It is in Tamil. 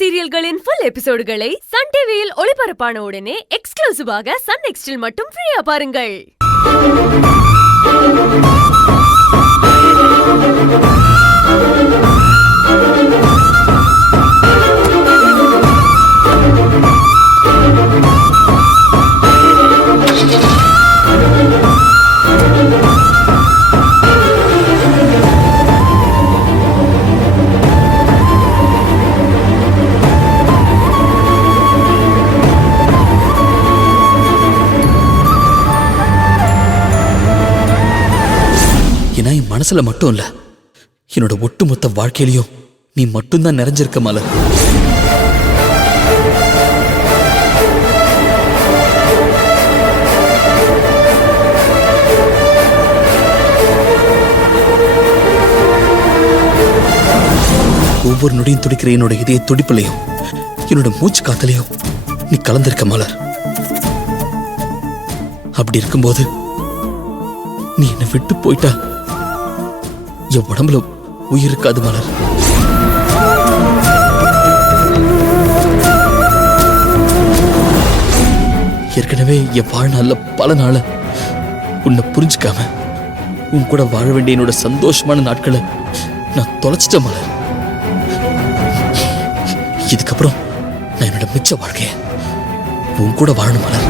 சீரியல்களின் ஃபுல் எபிசோடுகளை சன் டிவியில் ஒளிபரப்பான உடனே எக்ஸ்க்ளூசிவாக சன் நெக்ஸ்டில் மட்டும் ஃப்ரீயா பாருங்கள். ஏன்னா என் மனசுல மட்டும் இல்ல, என்னோட ஒட்டுமொத்த வாழ்க்கையிலையும் நீ மட்டும்தான் நிறைஞ்சிருக்க மலர். ஒவ்வொரு நொடியும் துடிக்கிற என்னோட இதய துடிப்புலையும் என்னோட மூச்சு காத்தலையும் நீ கலந்திருக்க மலர். அப்படி இருக்கும்போது நீ என்னை விட்டு போயிட்டா என் உடம்புல உயிர் இருக்காது மலர். ஏற்கனவே என் வாழ்நாள்ல பல நாள உன்னை புரிஞ்சுக்காம உன் கூட வாழ வேண்டிய என்னோட சந்தோஷமான நாட்களை நான் தொலைச்சிட்டேன் மலர். இதுக்கப்புறம் நான் என்னோட மிச்ச வாழ்க்கைய உன் கூட வாழணும் மலர்.